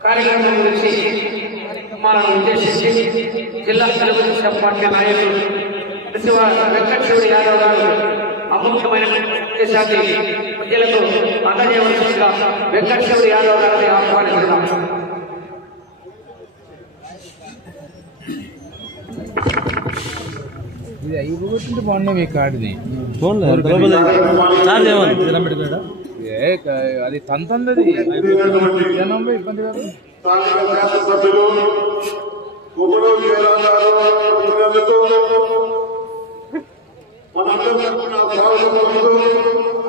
కార్యక్రమం గురించి మనం ఉద్దేశించి జిల్లా తెలుగుదేశం పార్టీ నాయకులు వెంకటేశ్వర యాదవ్ గారు అమూల్యమైన అందజేయవలసిందిగా వెంకటేశ్వర యాదవ్ గారిని ఆహ్వానిస్తున్నాం అది తంతందది. జనంలో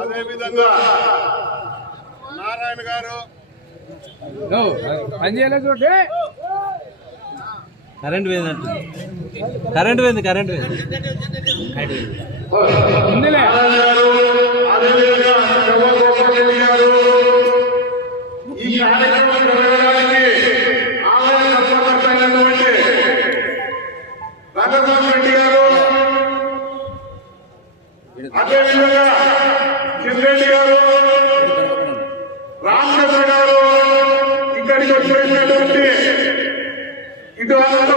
అదేవిధంగా నారాయణ గారు. కరెంట్ పోయిందంట కరెంట్ పోయింది కరెంట్ పోయింది. ఈ కార్యక్రమం జరగడానికి కిషన్ రెడ్డి గారు God.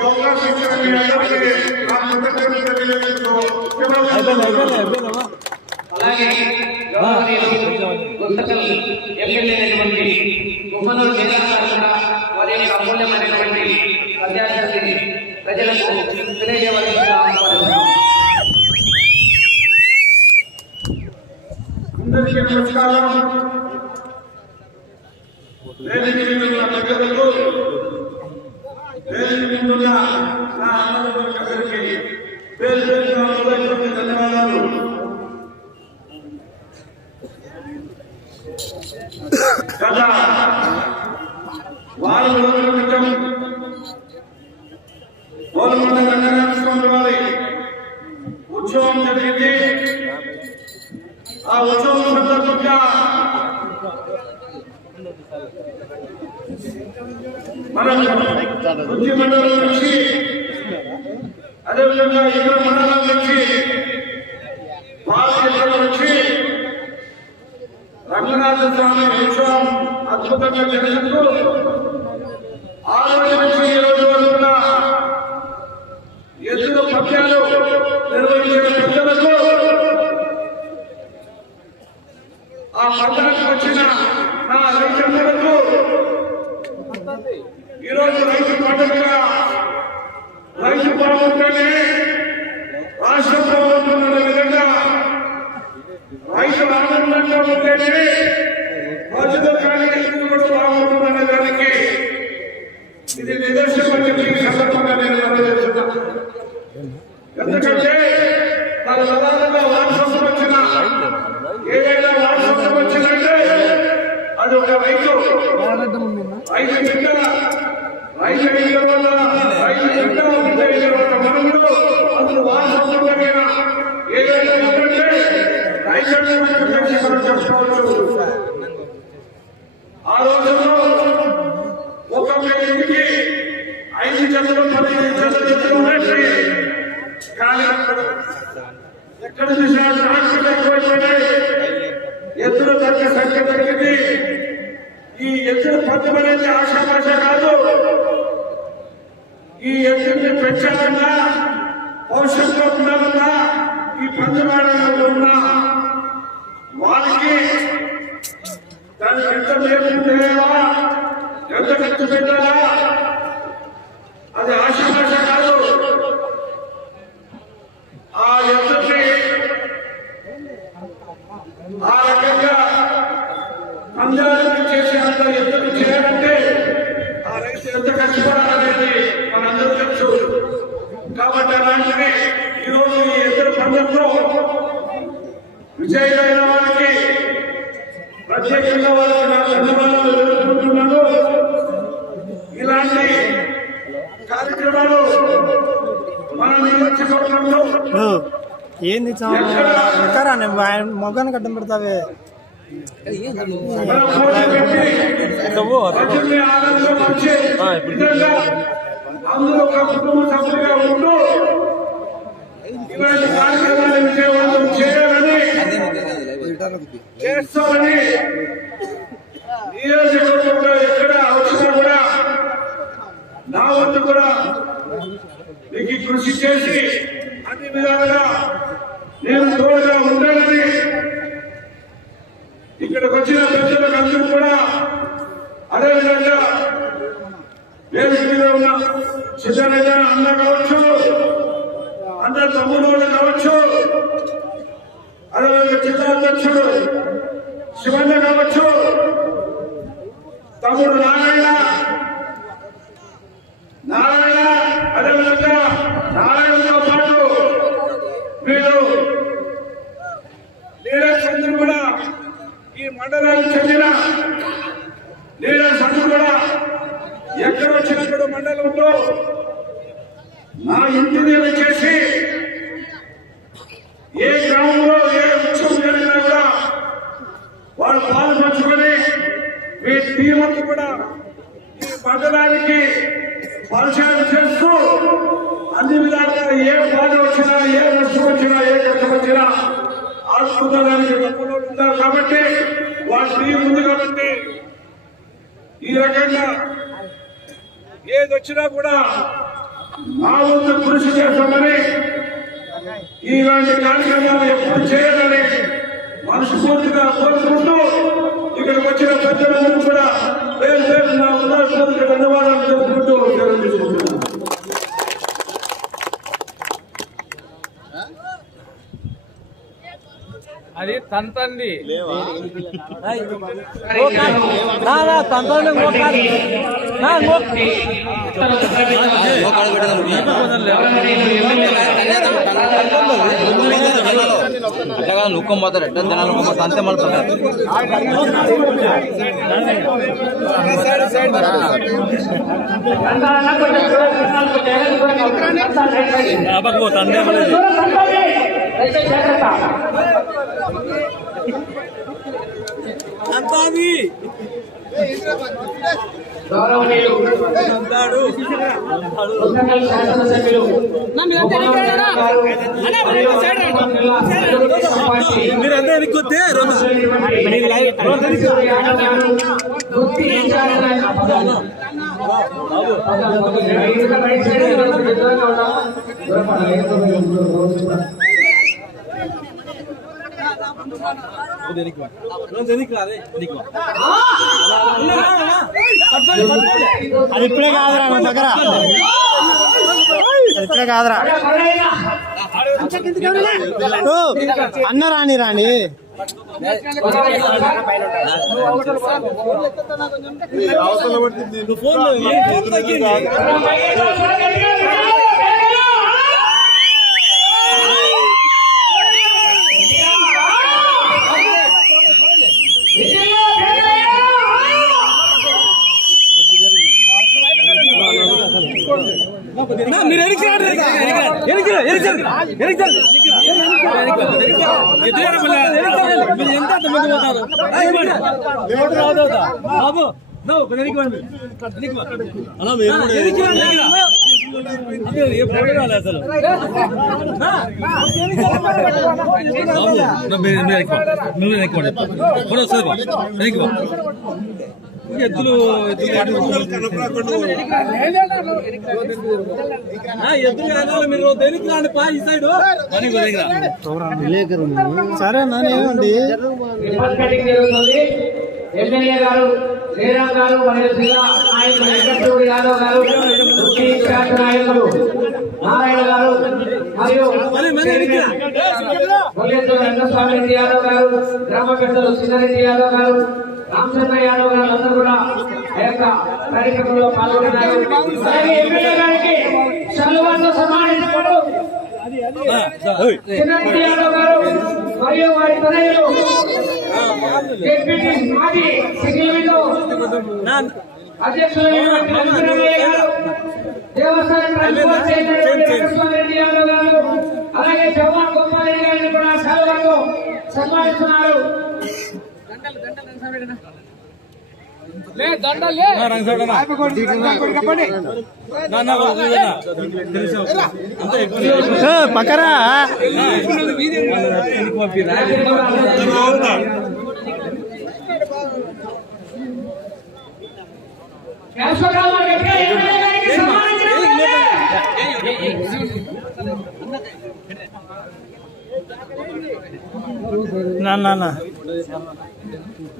అవకాశం ఇచ్చిన మీ అందరికీ నా కృతజ్ఞతలు తెలియజేస్తూ అయిపోయింది అయిపోయింది గౌరవనీయులు గుంతకల్ ఎమ్మెల్యే అయినటువంటి గుమ్మనూరు జయరామ్ వారి యొక్క అమూల్యమైనటువంటి అధ్యాత్మని ప్రజలకు తెలియజేయవలసిందిగా ఆహ్వానిస్తున్నాం. అందరికీ నమస్కారం. వేదిక మీద ఉన్న వేదిక మీద ఉన్న నా అన్నదమ్ములకు అందరికీ పేరు పేరున హృదయపూర్వక ధన్యవాదాలు గత వారం రోజుల క్రితం గోల్కొండ రంగనాథ స్వామి వారి ఉత్సవం జరిగింది ఆ ఉత్సవం సందర్భంగా మన వృత్తి మండలం నుంచి అదేవిధంగా ఇతర మండలాల నుంచి భారతీయ నుంచి రంగనాథ స్వామి ఉత్సవం అద్భుతంగా జరిగినట్టు ఆ రోజు నుంచి ఈ రోజు వరకు కూడా ఎద్దుల పద్యాలు నిర్వహించిన పెద్దలకు ఆ వచ్చిన నా రైతన్నలకు ఈరోజు రైతు పండుగ రైతు బాగుంటేనే ఎక్కడ చూసినా సమస్యలు ఎక్కువైపోయినాయి. ఎద్దుల తగ్గ సంఖ్య తగ్గింది. ఈ ఎద్దుల పంచం అనేది ఆశాభాష కాదు. ఈ ఎద్దుల్ని పెంచాలన్నా భవిష్యత్తులో ఉండాలన్నా ఈ పంచమాడంలో ఉన్న వాళ్ళకి దానికి ఎంత నేర్పుతావా ఎంత ఖర్చు పెట్టాలా అది ఆశాభాష కాదు. ఆ ఎద్దుకి ఆ రకంగా పంజాబీ చేసినంత ఎత్తులు చేయాలంటే ఆ రైతు ఎంత కష్టపడాలనేది మనందరూ తెలుసు కాబట్టి అలాంటివి ఈరోజు ఈ ఎద్దుల పందెంలో విజయులైన వారికి ప్రత్యేకంగా వారికి నా ఏంది చారా నేను మొగ్గానికి అడ్డం పెడతావే. మన పోటీ పెట్టి ప్రజల్ని ఆనందపరిచే విధంగా అందరూ ఒక కుటుంబ సభ్యులుగా ఉంటూ ఇలాంటి కార్యక్రమాలు విజయవంతం చేయాలని చేస్తామని నియోజకవర్గంలో ఎక్కడ వచ్చినా కూడా నా వంతు కూడా మీకు కృషి చేసి అన్ని విధాలుగా నేను తోడుగా ఉండాలని ఇక్కడికి వచ్చిన ప్రజలకు అందరూ కూడా అదేవిధంగా వేదిక ఉన్న సిద్ధరాజ అన్న కావచ్చు అందరు తమ్ముడు కావచ్చు అదేవిధంగా జిల్లా శివన్న కావచ్చు తమ్ముడు నారాయణ అదేవిధంగా నారాయణతో పాటు వీళ్ళు లీడర్స్ అందరూ కూడా ఈ మండలానికి చెందిన లీడర్స్ అందరూ కూడా ఎక్కడ వచ్చినప్పుడు మండలంలో నా ఇంటిని చేసి ఏ గ్రామంలో ఏ ఉత్సవం జరిగినా కూడా వాళ్ళు పాలు పంచుకొని వచ్చినా ఏ నష్టం వచ్చినా ఏ కష్టం వచ్చినా ఆడుకుంటానికి డబ్బులు ఉంటారు కాబట్టి వాళ్ళ టీం ఉంది కాబట్టి ఈ రకంగా ఏది వచ్చినా కూడా ఆ వంతు కృషి చేస్తామని ఇలాంటి కార్యక్రమాలు ఎప్పుడు చేయాలని మనస్ఫూర్తిగా కోరుకుంటూ ఇక్కడికి వచ్చిన పెద్దలందరూ కూడా పేరు పేరు నా ఉదయపూర్వక ధన్యవాదాలు తెలుపుకుంటూ సెలవు తీసుకుంటున్నాను అది తంతంది నా నా తండ్రి ఇంకొకటి నా ఇంకొక అట్లా లుక్కం పోతారు ఎట్లా జనాలు మొత్తం అంతే మలుపుతారు అంతా కొంచెం దూరం మీరు అందరూ. ఎన్నికొస్తే రెండు. గుర్తి అది ఇప్పుడే కాదురా నా దగ్గర. అది ఇప్పుడే కాదురా. అన్న రాని రాని ఫోన్ ఫోన్ ఎంత మంది పోతారు ఎవరు రాదవుతా బాబు నువ్వు కొంచెం ఎనికి వాడు ఎనికి అలా ఎనికి అదే ఏ ఫోటో రాలే అసలు నా, ఎనికి బాబు నా మీరు మీరు ఎనికి నువ్వు ఎనికి వాడు ఫోటో వస్తుంది ఎనికి ఎద్దులు ఎద్దులు ఆ, ఎద్దులు మీరు దేనికి రాండి? పా ఈ సైడ్. సరే నానేమండి రిబ్బన్ ఎమ్మెల్యే గారు శ్రీరామ్ గారు మరియు జిల్లా నాయకులు యాదవ్ గారు నాయకులు నారాయణ గారు మరియు మరి యాదవ్ గారు గ్రామ పెద్దలు యాదవ్ గారు రామచంద్ర యాదవ్ గారు అందరూ కూడా ఆ యొక్క కార్యక్రమంలో పాల్గొన్నారు అలాగే ఎమ్మెల్యే గారికి సల్లువాతో సన్మానించబడు. చిన్నరెడ్డి యాదవ్ గారు మరియు వారి తనయులు డిప్యూటీ మాజీ నా అధ్యక్షులు దేవస్థానం ట్రస్ట్ చైర్మన్ వెంకటస్వామిరెడ్డి యాదవ్ గారు అలాగే చౌహాన్ గోపాలరెడ్డి గారిని కూడా సెలవులతో సన్మానిస్తున్నారు పక్కరా. నా.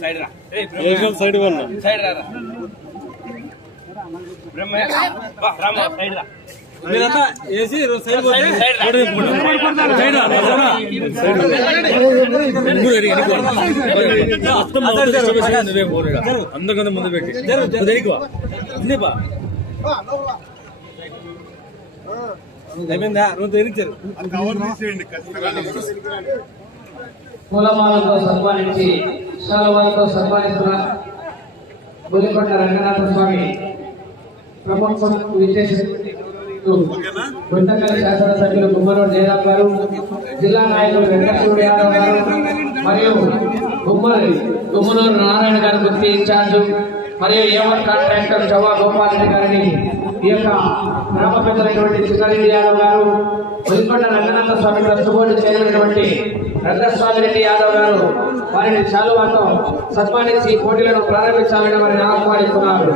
సైడ్ రా. రా రా. మీరంతా. అందరికన్నా ముందు పెట్టి నువ్వు దేనికి వా? ఉంది బా. అయిపోయిందా? నువ్వు తెరించారు. పూలమాలతో సన్మానించి శాలవాలతో సన్మానిస్తున్న బులికొండ రంగనాథ స్వామి గుంటకల్ శాసనసభ్యులు గుమ్మనూరు జయరాం గారు జిల్లా నాయకులు వెంకటశివుడు యాదవ్ గారు మరియు గుమ్మరి గుమ్మనూరు నారాయణ గారి గుర్తి ఇన్ఛార్జు మరియు ఏవన్ కాంట్రాక్టర్ చౌవా గోపాలరెడ్డి గారిని ఈ యొక్క గ్రామ పెద్దలైనటువంటి చిన్నారెడ్డి యాదవ్ గారు బులికొండ రంగనాథ స్వామి ట్రస్ట్ బోర్డు చైర్మన్టువంటి రంగస్వామి రెడ్డి యాదవ్ గారు వారిని చాలువాతో సన్మానించి పోటీలను ప్రారంభించాలని వారిని ఆహ్వానిస్తున్నారు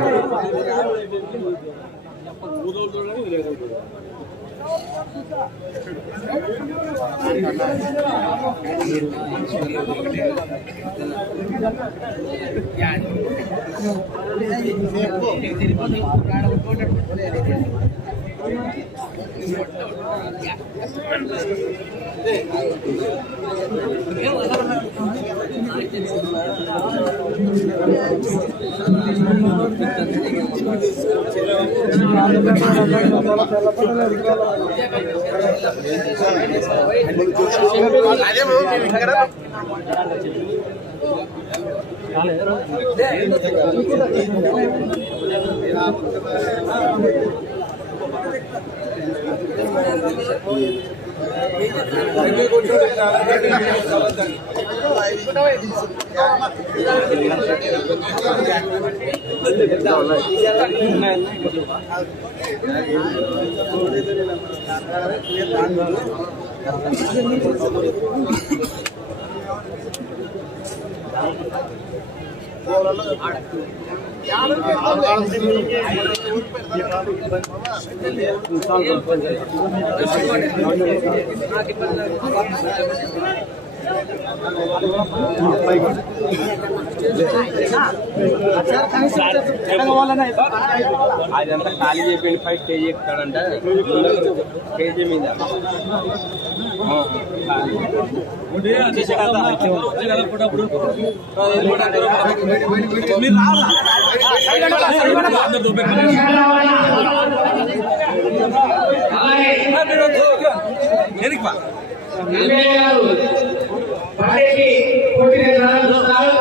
Yeah. కాలేదు ఓవరాల్ है అదంతా ఖాళీ చెప్పండి ఫైవ్ కేజీ ఎక్కుతాడంట కేజీ మీద. మీరు రావాలా దొబ్బెట్టుకోండి. అలాగే మీరు వద్దు. వెనక్కి పా. ఎమ్మెల్యే గారు పార్టీకి పోటీ ప్రారంభిస్తున్నారు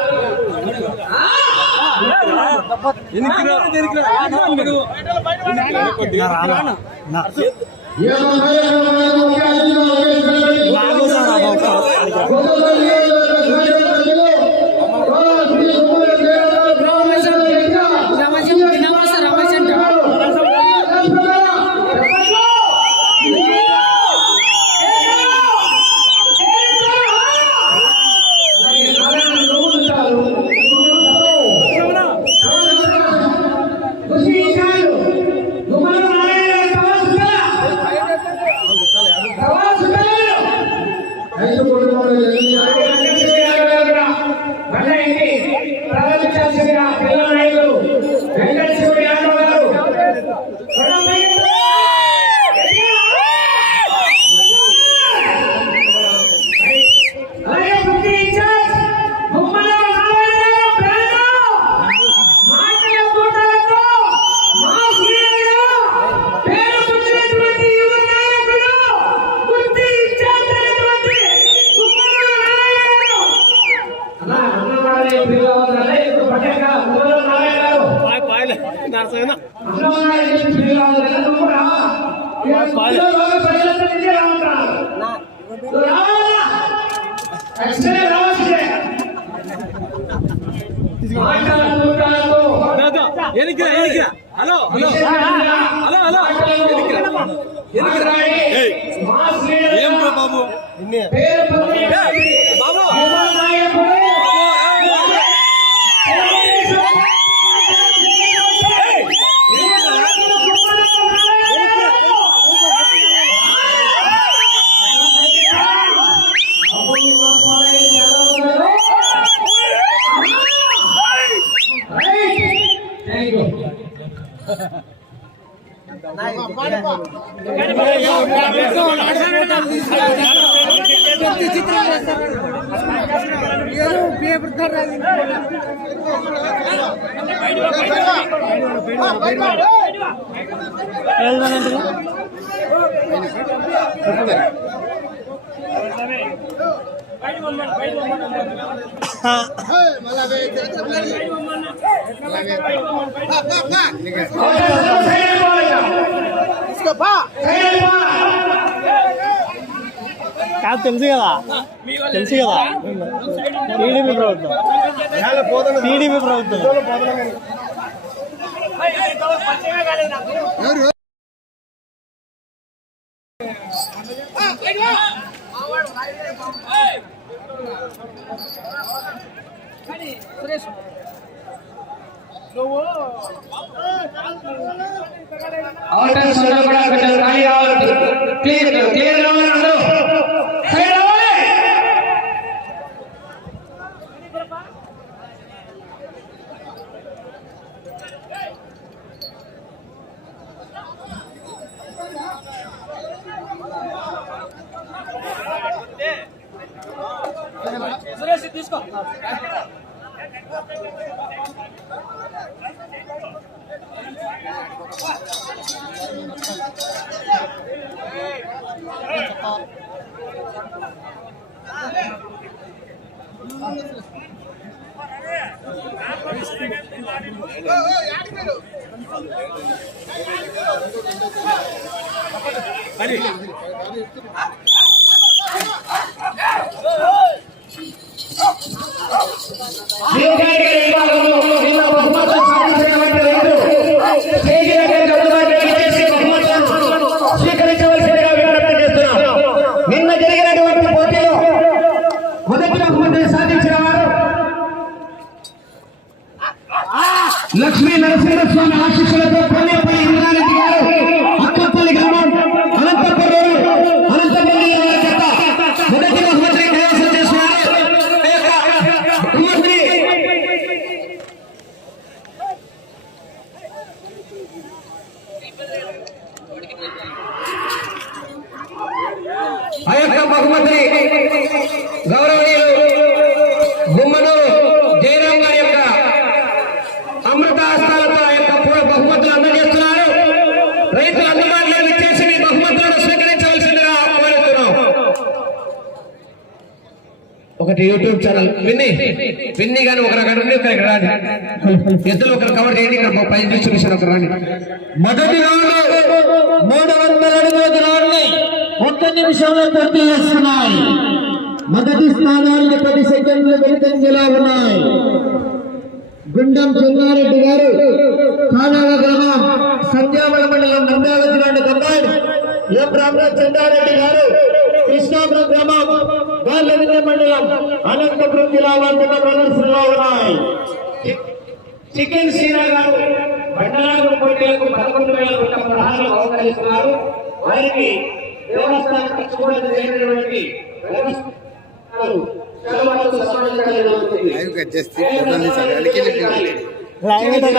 వెనక్కి రా, వెనక్కి రా. మీరు ప్రారంభించాల్సిందిగా పిల్లల నాయకులు వెంకటేశ్వర యాదవ్ గారు అలాగే బుద్ధి ఇన్ఛార్జ్ బొమ్మల నారాయణ గారు ప్రేరణ మాటల కూటలతో మా సీనియర్గా పేరు పొందినటువంటి యువ నాయకుడు బుద్ధి ఇన్ఛార్జ్ అయినటువంటి బొమ్మల నారాయణ గారు అన్నా అన్నమాలయ ప్రియుల వల్ల ఇప్పుడు పట్టక బొమ్మల నారాయణ గారు అన్నమాలయ ప్రియుల వల్ల నువ్వు రా ప్రజలంతా నిజే రావుతారు నువ్వు రావాలా ఖచ్చితంగా రావాల్సిందే మాటల కూటలతో దాదా, వెనక్కి రా, వెనక్కి రా. హలో హలో హలో హలో వెనక్కి రా. వెనక్కి రా. ఏయ్, ఏం బ్రో బాబు ఏయ్, బాబు ఏది కాదు తెలుసు కదా తెలుసు కదా టీడీపీ ప్రభుత్వం. టీడీపీ ప్రభుత్వం. అవకాశం కూడా కొంచెం ఖాళీ కావాలి. క్లియర్ క్లియర్ కావాలి జీవకార్య బహుమతులు సాధించినటువంటి రైతు లక్ష్మీ నరసింహస్వామి ఆశీస్సులతో పల్లెపల్లి ఇంద్రారెడ్డి గారు అక్కపల్లి గ్రామం అనంతపురం అనంతపల్లి వారి చేత మొదటి బహుమతిని కైవసం చేస్తున్నారు ఈ యొక్క బహుమతిని ఆ యొక్క బహుమతిని గౌరవనీయులు గుమ్మనూరు జయరాం గారి యొక్క అమృత హస్తాలతో ఆ యొక్క పూల బహుమతులు అందజేస్తున్నారు రైతులు అందుబాటులో ఇచ్చేసి మీ బహుమతులను స్వీకరించవలసిందిగా కోరుతున్నాం ఒకటి యూట్యూబ్ ఛానల్ విన్ని విన్ని కానీ ఒకరు అక్కడ ఉండి ఒకరు ఇక్కడ రాండి ఇద్దరు ఒకరు కవర్ చేయండి ఇక్కడ పై డిస్ట్రిబ్యూషన్ ఒకరు రాని. మొదటి రౌండ్ మూడు వందల అడుగుల దూరాన్ని ఒక్క నిమిషంలో పూర్తి చేస్తున్నాయి. మొదటి స్థానానికి పది సెకండ్లు వెనుకంజలా ఉన్నాయి. గుండం చెన్నారెడ్డి గారు కానాల గ్రామం సంధ్యావళ మండలం నంద్యాల జిల్లా కంబైన్ ఏ బ్రాహ్మణ చెన్నారెడ్డి గారు గార్లవింద మండలం అనంతపురం జిల్లా వార్తల ప్రదర్శనలో ఉన్నాయి. చికెన్ సీనా గారు మండలాలకు పోటీలకు పదకొండు వేల నూట పదహారులు బహుకరిస్తున్నారు వారికి దేవస్థానం ఖర్చు కూడా చేయనటువంటి వ్యవస్థలు సాధించిన సాధించిన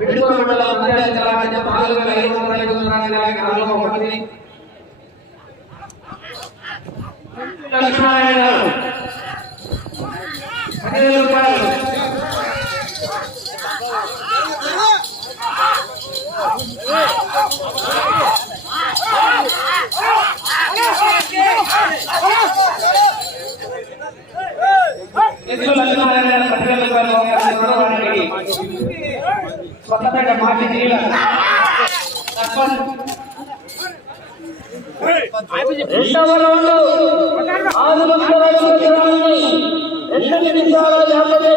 మండలంలో వారు వారి యొక్క నాలుగు వేల ఎనిమిది వందల ఐదు వందల నాలుగు ఒకటి లక్ష్మణారాయణ గారు పదివేల రూపాయలు లక్ష్మణారాయణ గారు పదివేల రూపాయలు కొత్తపేట మాజీ జిల్లా రెండవ రౌండ్ ఆరు వందల చిత్రాన్ని రెండు నిమిషాల యాభై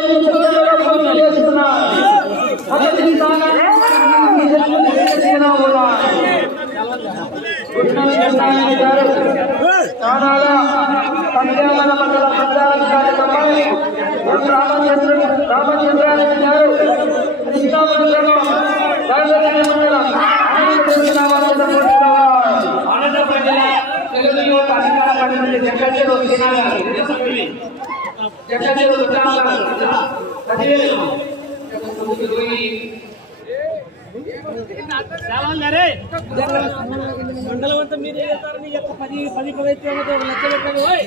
పూర్తి చేస్తున్నారు మొదటి స్థానాల సంధ్యావన మండల కార్యక్రమాన్ని రామచంద్ర రామచంద్రారెడ్డి గారు ఆనందపల్లి మండలం అంతా మీరు చేస్తారని చెప్ప పది పది పదైతే లక్ష పెట్టాలి ఓయ్.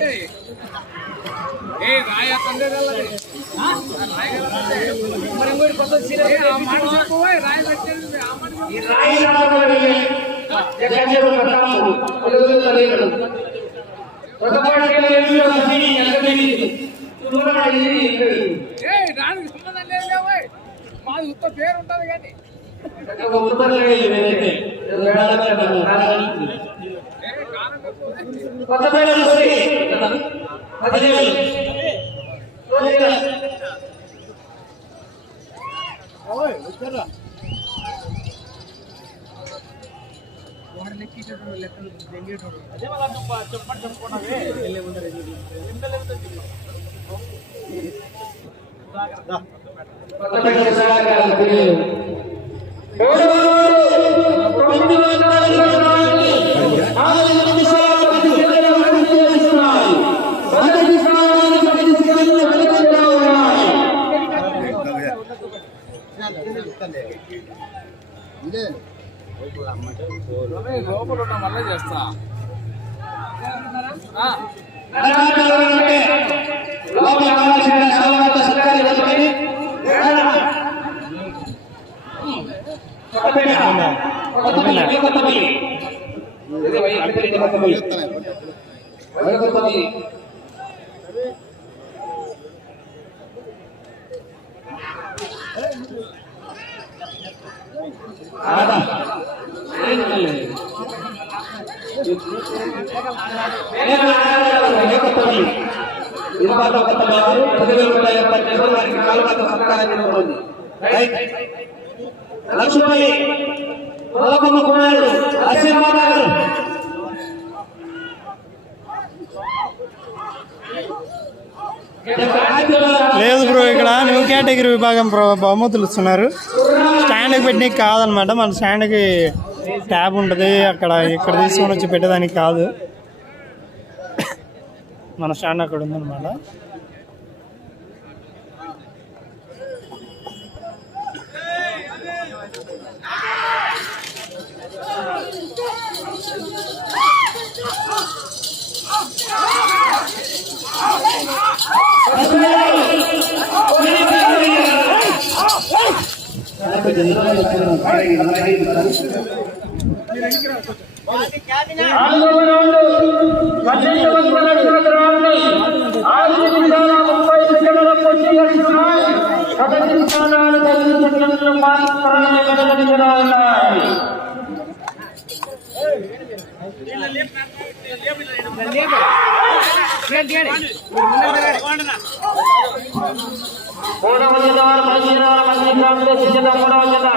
మరి ఇంకోటి జగ్గజేరు రుద్రామ తెలుగు తల్లిదండ్రులు కొత్తపాటి ఏరియాలో సభ్యుని పదివేలు మూడు తొమ్మిది వందల ఇరవై నాలుగు నిమిషాలు పది సెకండ్ల ముందు చేస్తున్నారు మొదటి స్థానానికి పది సెకండ్లు వెనుకంజలో ఉన్నాయి లోపల కావాల్సిన ఇది వై కొత్తపల్లి కొత్తపల్లి వై కొత్తపల్లి లక్ష్మీ పొలకొమ్మ కుమారుడు అశ్వరావు గారు లేదు బ్రో ఇక్కడ న్యూ కేటగిరీ విభాగం బహుమతులు ఇస్తున్నారు. స్టాండ్కి పెట్టి కాదనమాట మన స్టాండ్కి ట్యాబ్ ఉంటుంది అక్కడ ఇక్కడ తీసుకొని వచ్చి పెట్టేదానికి కాదు. మన స్టాండ్ అక్కడ ఉందన్నమాట. నాలుగవ మూడవ జత వారు పదిహేను మంది కాంగ్రెస్ జత మూడవ జత